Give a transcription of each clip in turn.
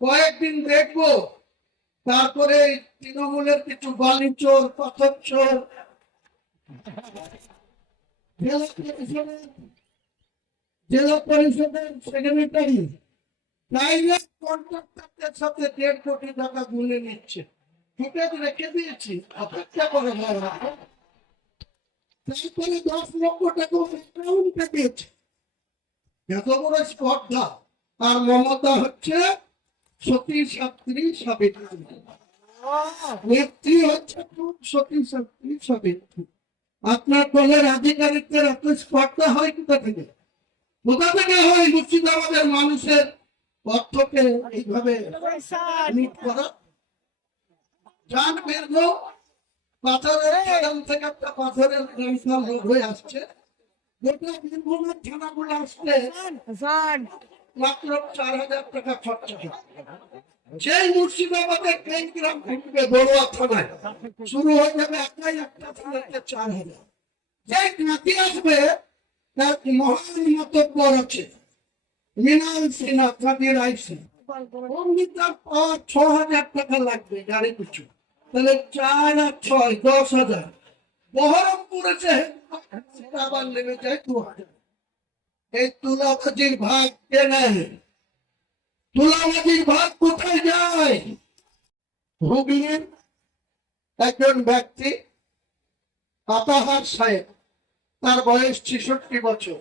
কয়েকদিন দেখবো, তারপরে তৃণমূলের কিছু বালিচোর পাথর চোর জেলা পরিষদের সেক্রেটারি প্রাইভেট কন্ট্রাক্টরদের সাথে 1.5 কোটি টাকা গুনে নিচ্ছে। ফুটেজ রেখে দিয়েছি, অপেক্ষা করে তারপরে 10 লক্ষ টাকা অ্যাকাউন্টে দিয়েছে। এত বড় স্পর্ধা। আর মমতা হচ্ছে সতী সাত্রী সাবিত্রী, নেত্রী হচ্ছে সতী সাত্রী সাবিত্রী। আপনার দলের আধিকারিকদের এত স্পর্ধা হয় কোথা থেকে? কোথা থেকে হয় মুর্শিদাবাদের মানুষের অর্থকে এইভাবে লুট করা? যান বেরগ পাথরের খাদান থেকে একটা পাথরের গ্রামসাল হয়ে আসছে, গোটা বীরভূমের থানাগুলো আসলে মাত্র 4,000 টাকা খরচা হয়। সেই মুর্শিদাবাদের গ্রাম ঢুকবে বড়ুয়া থানায়, শুরু হয়ে যাবে একাই একটা থানাতে 4,000। যে নাতি আসবে তার মহান মতব্বর আছে, মৃণাল সিনহা, কাদির আইসি, অমনি তার পাওয়া 6,000 টাকা লাগবে গাড়ি পিছু। তাহলে 4 আর 6 10,000। বহরমপুরে যে আবার নেমে যায় 2,000। এই তুলাবাজির ভাগ কে নেয়? তুলাবাজির ভাগ কোথায় যায়? হুগলির একজন ব্যক্তি আতাহার সাহেব, তার বয়স 66 বছর।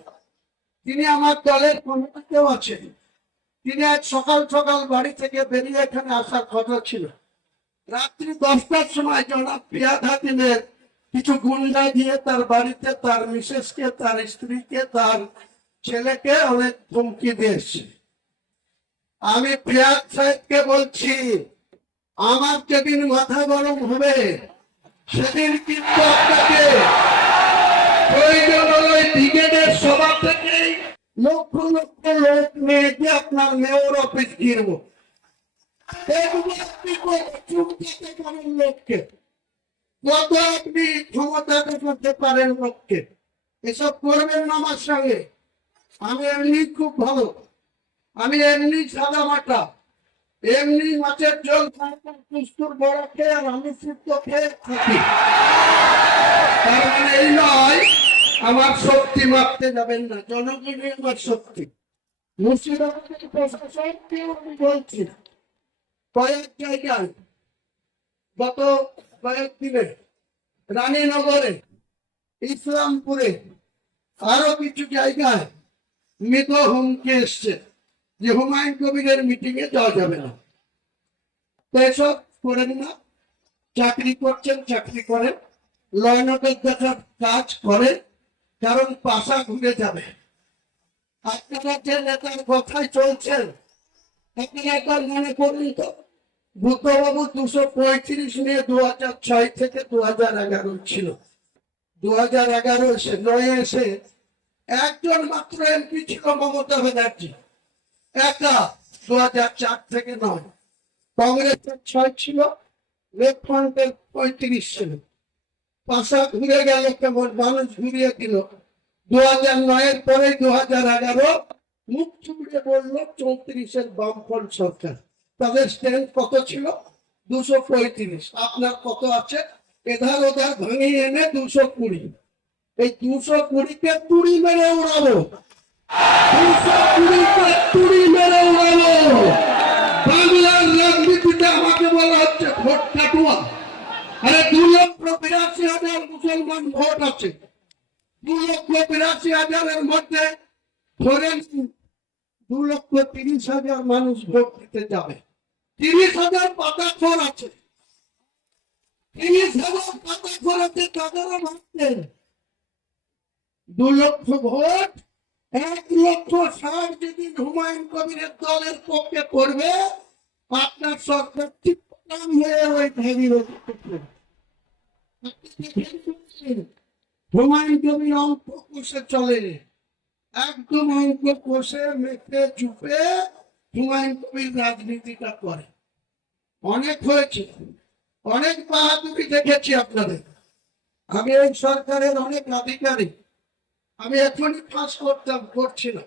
তিনি আমার দলের কমিটিতেও আছেন। তিনি আজ সকাল সকাল বাড়ি থেকে বেরিয়ে এখানে আসার কথা ছিল। রাত্রি 10টার সময় জনাব পিয়াদ হাকিমের কিছু গুন্ডা গিয়ে তার বাড়িতে তার মিসেসকে, তার স্ত্রীকে, তার ছেলেকে অনেক ধমকি দিয়েছে। আমি পিয়াদ সাহেবকে বলছি, আমার যেদিন মাথা গরম হবে সেদিন কিন্তু আপনাকে প্রয়োজন হলে ব্রিগেডের সভা থেকেই লক্ষ লক্ষ লোক নিয়ে গিয়ে আপনার মেয়র অফিস ঘিরবো। লোককে কত আপনি ক্ষমতা করতে পারেন লোককে? এসব করবেন না আমার সঙ্গে। আমি এমনি খুব ভালো, আমি এমনি সাদা মাটা, এমনি মাছের জল কুস্তুর বড়া খেয়ে আর আমি সিদ্ধ খেয়ে থাকি। তার মানে এই নয় আমার শক্তি মাপতে যাবেন না, জনগণই আমার শক্তি। মুর্শিদাবাদের প্রশাসনকেও আমি বলছি, কয়েক জায়গায় গত কয়েকদিনে রানীনগরে, ইসলামপুরে, আরো কিছু জায়গায় মৃত হুমকি এসছে যে হুমায়ুন কবিরের মিটিং এ যাওয়া যাবে না। তো এসব করেন না। চাকরি করছেন, চাকরি করেন, ল অ্যান্ড অর্ডার দেখার কাজ করেন, কারণ পাশা ঘুরে যাবে। আপনারা যে নেতার কথায় চলছেন, আপনারা একবার মনে করুন তো, বুদ্ধবাবু 235 নিয়ে 2006 থেকে 2011 ছিল। 2011 এসে 9 এসে একজন মাত্র এমপি ছিল মমতা ব্যানার্জি, একা। 2004 থেকে 9 কংগ্রেসের 6 ছিল, লেফট ফ্রন্টের 35 ছিল। পাশা ঘুরে গেল, কেমন মানুষ ঘুরিয়ে দিল। 2009 পরে 2011 মুখ চুড়ে বললো 34-এর বামফ্রন্ট সরকার। তাদের স্ট্যান্ড কত ছিল? 235। আপনার কত আছে? এধার ওধার ভাঙিয়ে এনে 220। এই 220-কে তুড়ি মেরে উড়াবো, 220-কে তুড়ি মেরে উড়াবো। বাংলার রাজনীতিতে আমাকে বলা হচ্ছে ভোট কাটুয়া। আরে 2,82,000 মুসলমান ভোট আছে। 2,82,000-এর মধ্যে ধরেন 2,30,000 মানুষ ভোট দিতে যাবে। 30,000 পাতাখোর আছে। 30,000 পাতাখোর আছে, তাদেরও ভাবতেন 2 লক্ষ ভোট, 1,60,000 যদি হুমায়ুন কবিরের দলের পক্ষে করবে, আপনার সরকার চিৎকার হয়ে ওই ভেঙে হুমায়ুন কবির অঙ্ক কষে চলে, একদম অঙ্ক কষে মেপে চুপে হুমায়ুন কবির রাজনীতিটা করে। অনেক হয়েছে, অনেক বাহাদুরি দেখেছি আপনাদের। আমি এই সরকারের অনেক আধিকারিক, আমি এখনই ফাঁস করছি না।